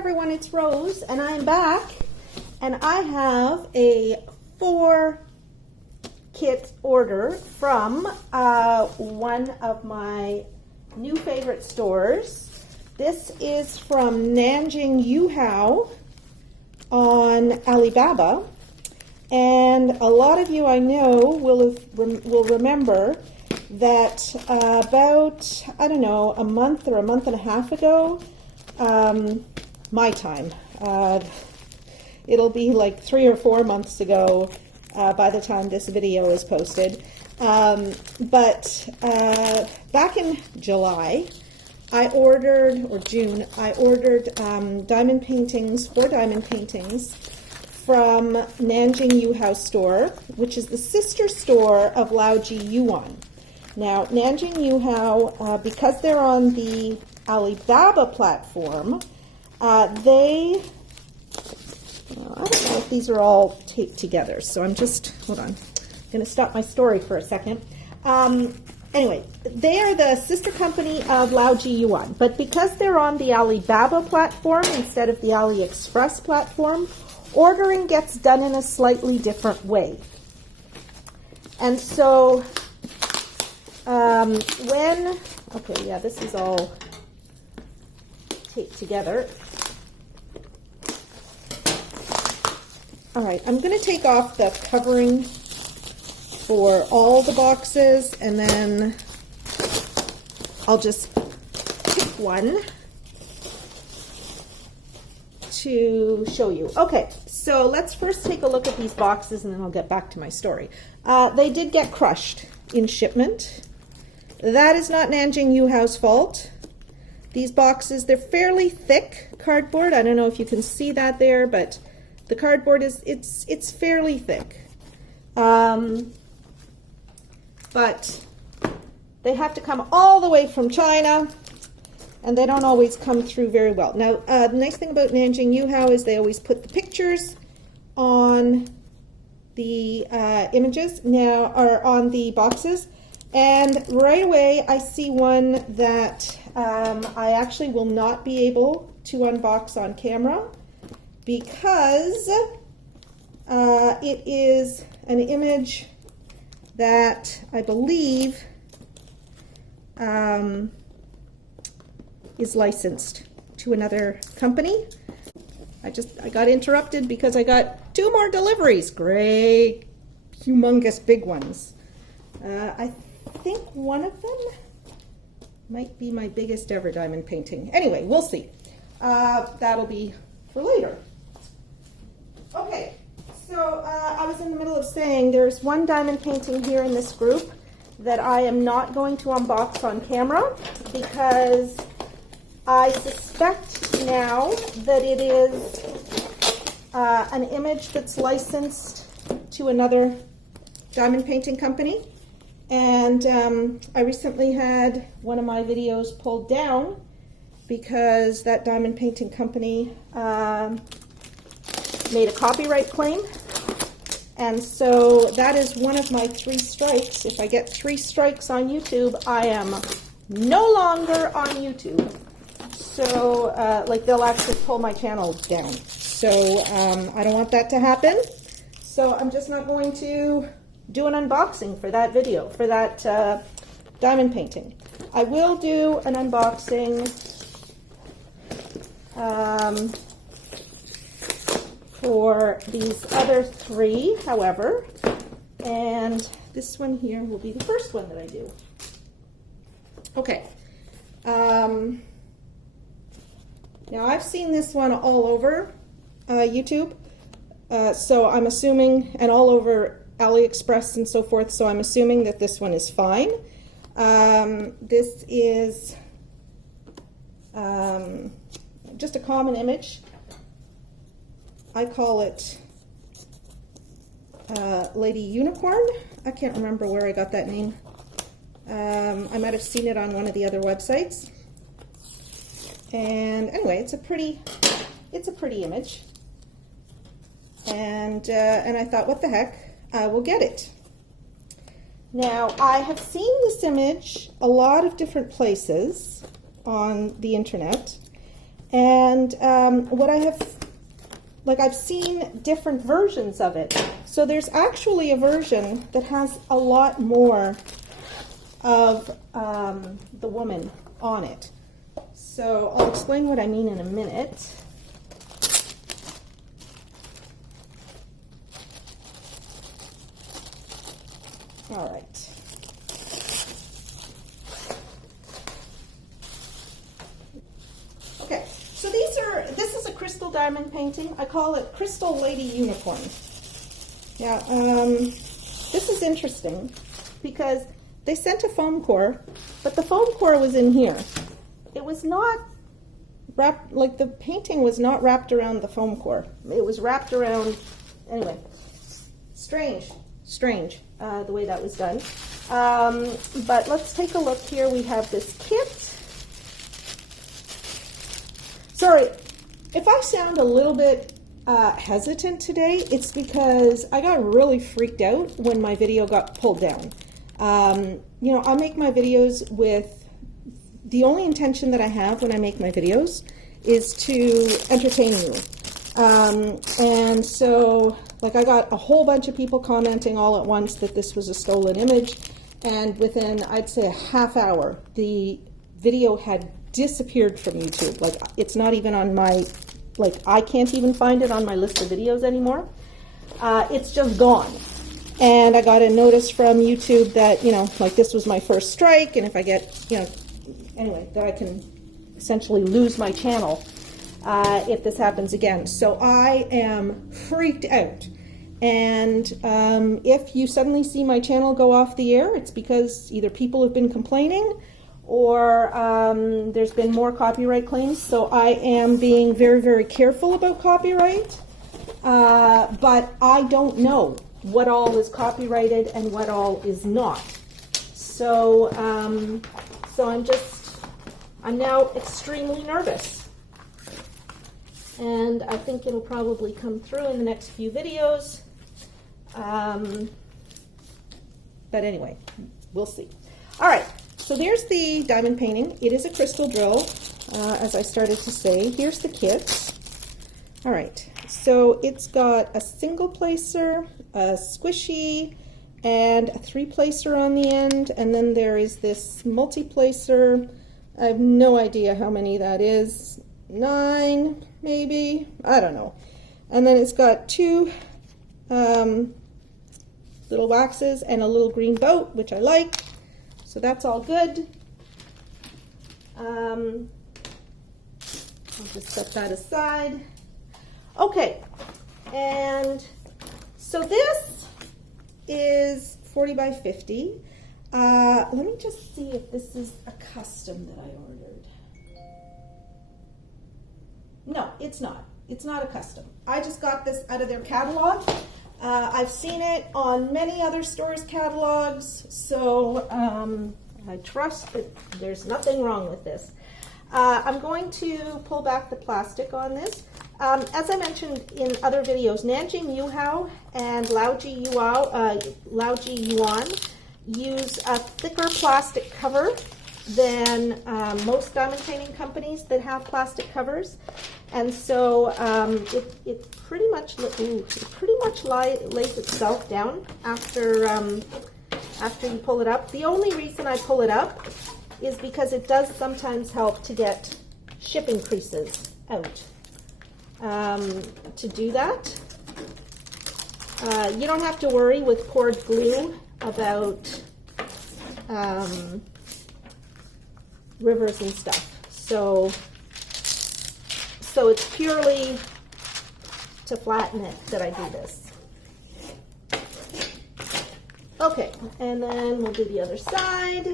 everyone, it's Rose and I'm back and I have a 4-kit order from one of my new favorite stores. This is from Nanjing Yuhao on AliBaba, and a lot of you I know will remember that about, I don't know, a month or a month and a half ago, my time, it'll be like 3 or 4 months ago by the time this video is posted, but back in July I ordered, or June, I ordered diamond paintings, 4 diamond paintings from Nanjing Yuhao Store, which is the sister store of LaoJieYuan. Now, Nanjing Yuhao, because they're on the AliBaba platform, I don't know if these are all taped together, so I'm just, hold on, I'm going to stop my story for a second. Anyway, they are the sister company of LaoJieYuan, but because they're on the AliBaba platform instead of the AliExpress platform, ordering gets done in a slightly different way. And so, okay, yeah, this is all taped together. All right, I'm going to take off the covering for all the boxes, and then I'll just pick one to show you. Okay, so let's first take a look at these boxes, and then I'll get back to my story. They did get crushed in shipment. That is not Nanjing Yuhao's fault. These boxes, they're fairly thick cardboard. I don't know if you can see that there, but the cardboard is, it's fairly thick. But they have to come all the way from China, and they don't always come through very well. Now, the nice thing about Nanjing Yuhao is they always put the pictures on the images now, or on the boxes. And right away, I see one that I actually will not be able to unbox on camera because it is an image that I believe is licensed to another company. I got interrupted because I got 2 more deliveries. Great, humongous big ones. I think one of them might be my biggest ever diamond painting. Anyway, we'll see. That'll be for later. Okay, so I was in the middle of saying there's one diamond painting here in this group that I am not going to unbox on camera because I suspect now that it is an image that's licensed to another diamond painting company. And I recently had one of my videos pulled down because that diamond painting company made a copyright claim. And so that is one of my 3 strikes. If I get 3 strikes on YouTube, I am no longer on YouTube. So, like, they'll actually pull my channel down. So I don't want that to happen. So I'm just not going to do an unboxing for that video, for that diamond painting. I will do an unboxing for these other 3, however, and this one here will be the first one that I do. Okay. Now I've seen this one all over YouTube, so I'm assuming, and all over AliExpress and so forth, so I'm assuming that this one is fine. This is just a common image. I call it Lady Unicorn. I can't remember where I got that name. I might have seen it on one of the other websites. And anyway, it's a pretty image. And I thought, what the heck? I will get it. Now, I have seen this image a lot of different places on the internet, And what I have, like, I've seen different versions of it. So there's actually a version that has a lot more of the woman on it. So I'll explain what I mean in a minute. All right. Okay, so this is a crystal diamond painting. I call it Crystal Lady Unicorn. Yeah, this is interesting because they sent a foam core, but the foam core was in here. It was not wrapped, like the painting was not wrapped around the foam core. It was wrapped around, anyway, strange, the way that was done. But let's take a look here. We have this kit. Sorry, if I sound a little bit hesitant today, it's because I got really freaked out when my video got pulled down. You know, I make my videos with the only intention that I have when I make my videos is to entertain you. And so, like, I got a whole bunch of people commenting all at once that this was a stolen image, and within, I'd say, a half hour, the video had disappeared from YouTube. Like, it's not even on my, like, I can't even find it on my list of videos anymore. It's just gone. And I got a notice from YouTube that, you know, like, this was my first strike, and if I get, you know, anyway, that I can essentially lose my channel if this happens again. So I am freaked out. And if you suddenly see my channel go off the air, it's because either people have been complaining or there's been more copyright claims. So I am being very, very careful about copyright. But I don't know what all is copyrighted and what all is not. So, I'm now extremely nervous. And I think it'll probably come through in the next few videos. But anyway, we'll see. All right, so there's the diamond painting. It is a crystal drill, as I started to say. Here's the kit. All right, so it's got a single placer, a squishy, and a 3-placer on the end, and then there is this multi-placer. I have no idea how many that is. 9, maybe? I don't know. And then it's got 2 little waxes and a little green boat, which I like. So that's all good. I'll just set that aside. Okay, and so this is 40 by 50. Let me just see if this is a custom that I ordered. No, it's not. It's not a custom. I just got this out of their catalog. I've seen it on many other stores' catalogs, so I trust that there's nothing wrong with this. I'm going to pull back the plastic on this. As I mentioned in other videos, Nanjing Yuhao and LaoJieYuan use a thicker plastic cover than most diamond painting companies that have plastic covers, and so it pretty much lays itself down after you pull it up. The only reason I pull it up is because it does sometimes help to get shipping creases out. To do that, you don't have to worry with poured glue about rivers and stuff. So it's purely to flatten it that I do this. Okay, and then we'll do the other side.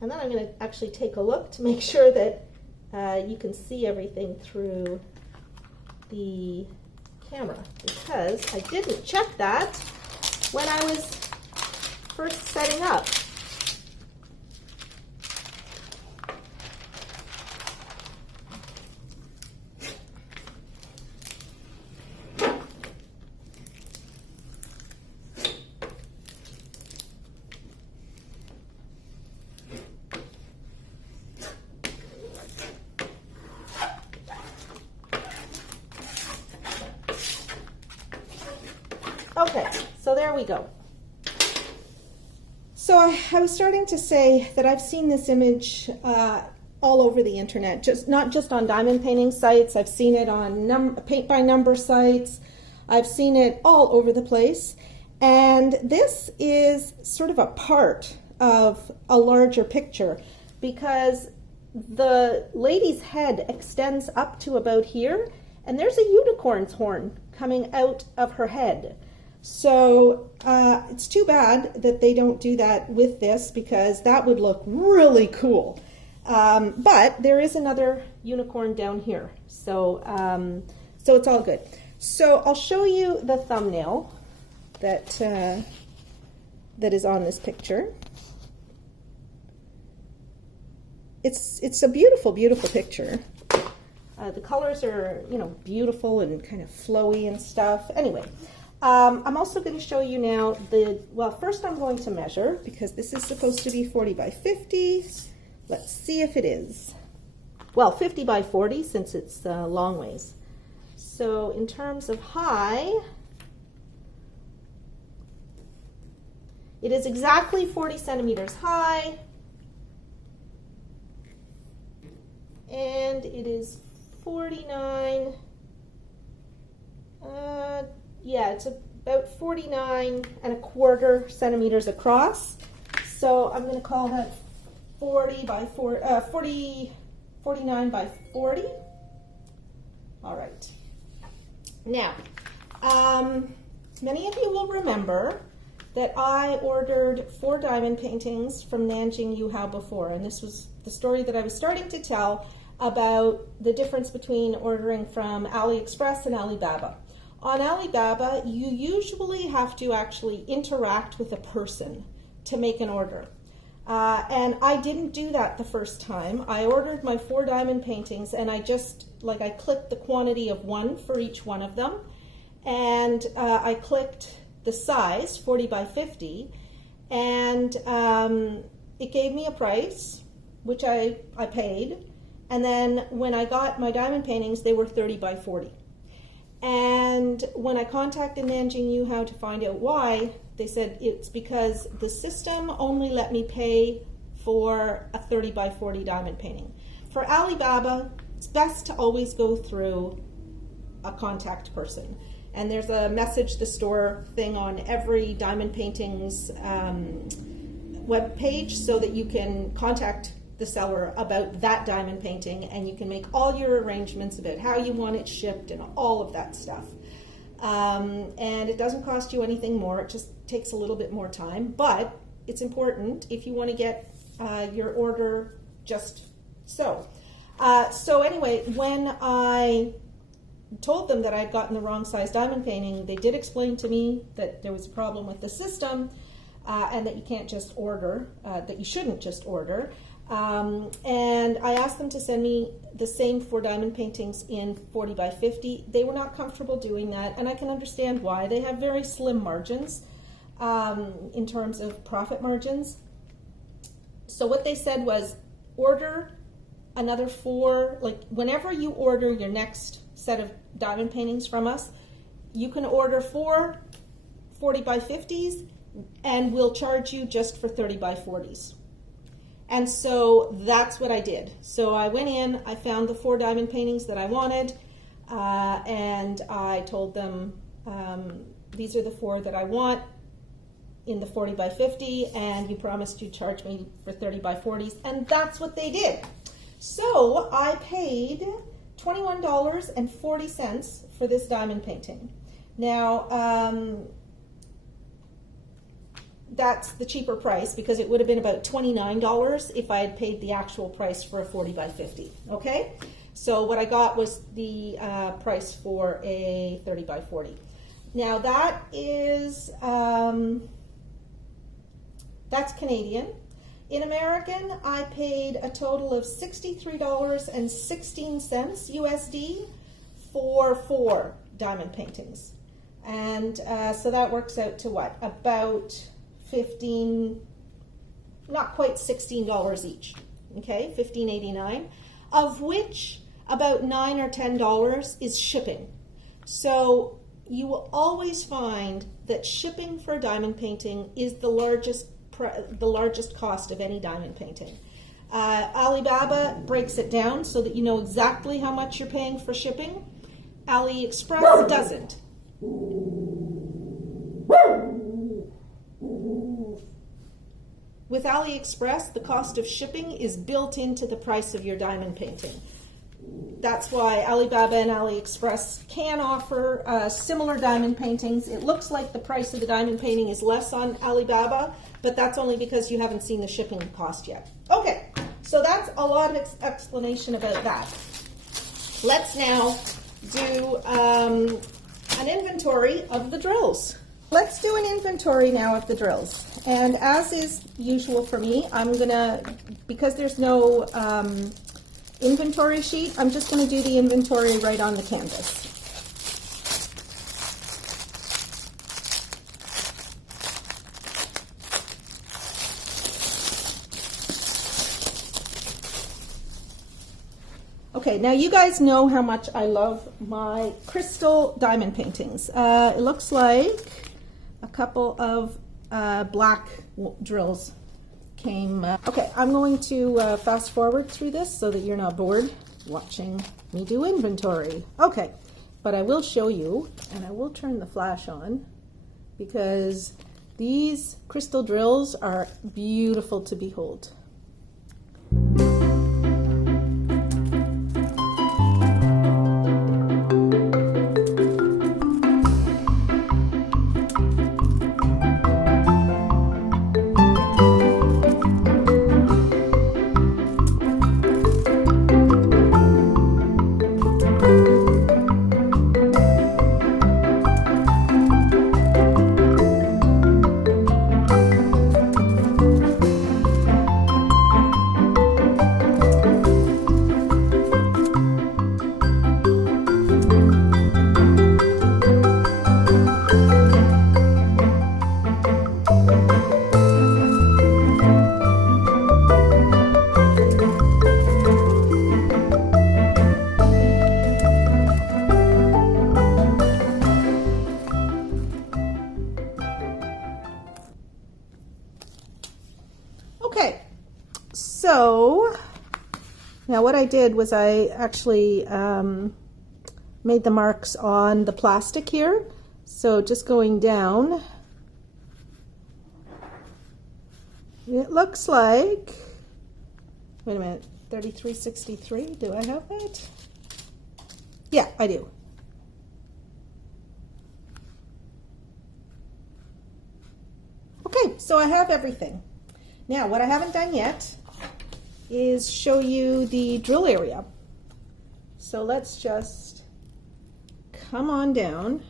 And then I'm going to actually take a look to make sure that you can see everything through the camera, because I didn't check that when I was first setting up. Okay, so there we go. So I was starting to say that I've seen this image all over the internet, not just on diamond painting sites. I've seen it on paint by number sites. I've seen it all over the place. And this is sort of a part of a larger picture because the lady's head extends up to about here, and there's a unicorn's horn coming out of her head. So it's too bad that they don't do that with this because that would look really cool. But there is another unicorn down here. So, so it's all good. So I'll show you the thumbnail that is on this picture. It's a beautiful, beautiful picture. The colors are, you know, beautiful and kind of flowy and stuff. Anyway, I'm also going to show you now well, first I'm going to measure because this is supposed to be 40 by 50. Let's see if it is. Well, 50 by 40 since it's long ways. So in terms of high, it is exactly 40 centimeters high, and it is 49, yeah, it's about 49¼ centimeters across. So I'm going to call that 49 by 40. All right. Now, many of you will remember that I ordered 4 diamond paintings from Nanjing Yuhao before, and this was the story that I was starting to tell about the difference between ordering from AliExpress and AliBaba. On AliBaba, you usually have to actually interact with a person to make an order. And I didn't do that the first time. I ordered my 4 diamond paintings and I clicked the quantity of 1 for each one of them. And I clicked the size, 40 by 50, and it gave me a price, which I paid. And then when I got my diamond paintings, they were 30 by 40. And when I contacted Nanjing Yuhao to find out why, they said it's because the system only let me pay for a 30 by 40 diamond painting. For AliBaba, it's best to always go through a contact person. And there's a message the store thing on every diamond paintings web page so that you can contact the seller about that diamond painting, and you can make all your arrangements about how you want it shipped and all of that stuff. And it doesn't cost you anything more. It just takes a little bit more time, but it's important if you want to get your order just so. So anyway, when I told them that I'd gotten the wrong size diamond painting, they did explain to me that there was a problem with the system and that you can't just order, that you shouldn't just order. And I asked them to send me the same 4 diamond paintings in 40 by 50. They were not comfortable doing that, and I can understand why. They have very slim margins in terms of profit margins. So what they said was order another 4, like whenever you order your next set of diamond paintings from us, you can order 4 40 by 50s and we'll charge you just for 30 by 40s. And so that's what I did. So I went in, I found the 4 diamond paintings that I wanted, and I told them these are the 4 that I want in the 40 by 50, and you promised to charge me for 30 by 40s, and that's what they did. So I paid $21.40 for this diamond painting. Now, that's the cheaper price because it would have been about $29 if I had paid the actual price for a 40 by 50, okay? So what I got was the price for a 30 by 40. Now that is, that's Canadian. In American, I paid a total of $63.16 USD for 4 diamond paintings. And so that works out to what? About $15, not quite $16 each, okay, $15.89, of which about $9 or $10 is shipping. So you will always find that shipping for a diamond painting is the largest cost of any diamond painting. AliBaba breaks it down so that you know exactly how much you're paying for shipping. AliExpress doesn't. With AliExpress, the cost of shipping is built into the price of your diamond painting. That's why AliBaba and AliExpress can offer similar diamond paintings. It looks like the price of the diamond painting is less on AliBaba, but that's only because you haven't seen the shipping cost yet. Okay, so that's a lot of explanation about that. Let's now do an inventory of the drills. Let's do an inventory now of the drills. And as is usual for me, I'm gonna, because there's no inventory sheet, I'm just gonna do the inventory right on the canvas. Okay, now you guys know how much I love my crystal diamond paintings. It looks like a couple of black drills came. Okay, I'm going to fast forward through this so that you're not bored watching me do inventory. Okay, but I will show you, and I will turn the flash on because these crystal drills are beautiful to behold. Okay, so now what I did was I actually made the marks on the plastic here. So just going down, it looks like, wait a minute, 3363, do I have that? Yeah, I do. Okay, so I have everything. Now, what I haven't done yet is show you the drill area. So let's just come on down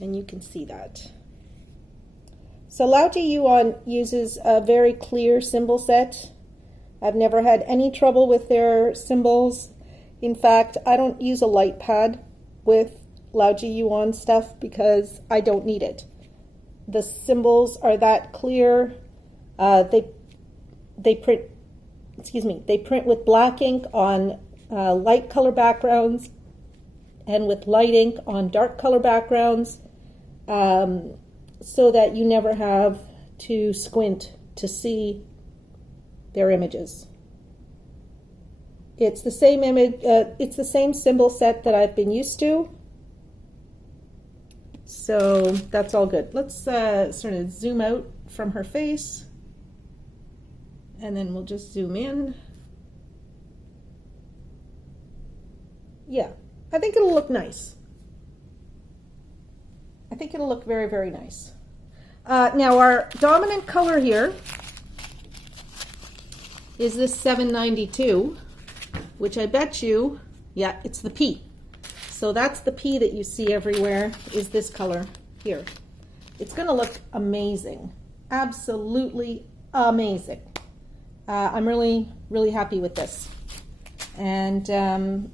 and you can see that. So LaoJieYuan uses a very clear symbol set. I've never had any trouble with their symbols. In fact, I don't use a light pad with LaoJieYuan stuff because I don't need it. The symbols are that clear. They print with black ink on light color backgrounds and with light ink on dark color backgrounds, so that you never have to squint to see their images. It's the same image. It's the same symbol set that I've been used to. So that's all good. Let's sort of zoom out from her face. And then we'll just zoom in. Yeah, I think it'll look nice. I think it'll look very, very nice. Now our dominant color here is this 792, which I bet you, yeah, it's the P. So that's the P that you see everywhere, is this color here. It's gonna look amazing, absolutely amazing. I'm really, really happy with this, and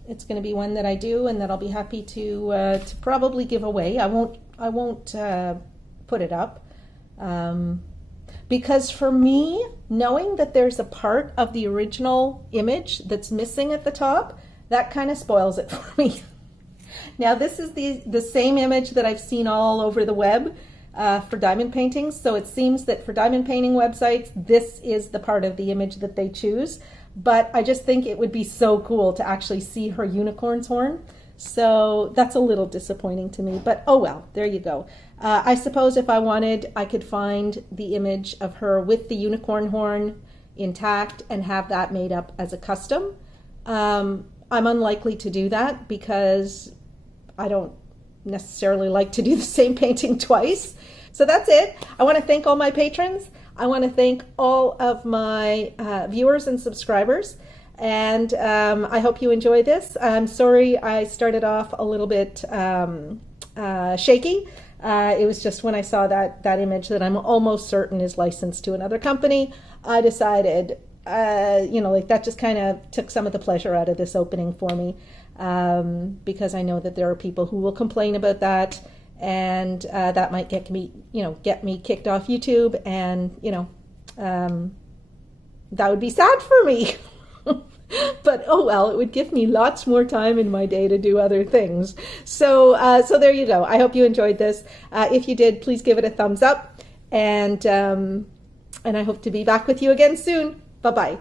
it's going to be one that I do and that I'll be happy to probably give away. I won't put it up because for me, knowing that there's a part of the original image that's missing at the top, that kind of spoils it for me. Now this is the same image that I've seen all over the web for diamond paintings. So it seems that for diamond painting websites, this is the part of the image that they choose. But I just think it would be so cool to actually see her unicorn's horn. So that's a little disappointing to me, but oh well, there you go. I suppose if I wanted, I could find the image of her with the unicorn horn intact and have that made up as a custom. I'm unlikely to do that because I don't necessarily like to do the same painting twice. So that's it. I want to thank all my patrons. I want to thank all of my viewers and subscribers. And I hope you enjoy this. I'm sorry I started off a little bit shaky. It was just when I saw that image that I'm almost certain is licensed to another company, I decided, like that just kind of took some of the pleasure out of this opening for me, because I know that there are people who will complain about that, and that might get me kicked off YouTube, and that would be sad for me. But oh well, it would give me lots more time in my day to do other things. So there you go. I hope you enjoyed this. If you did, please give it a thumbs up, and I hope to be back with you again soon. Bye bye.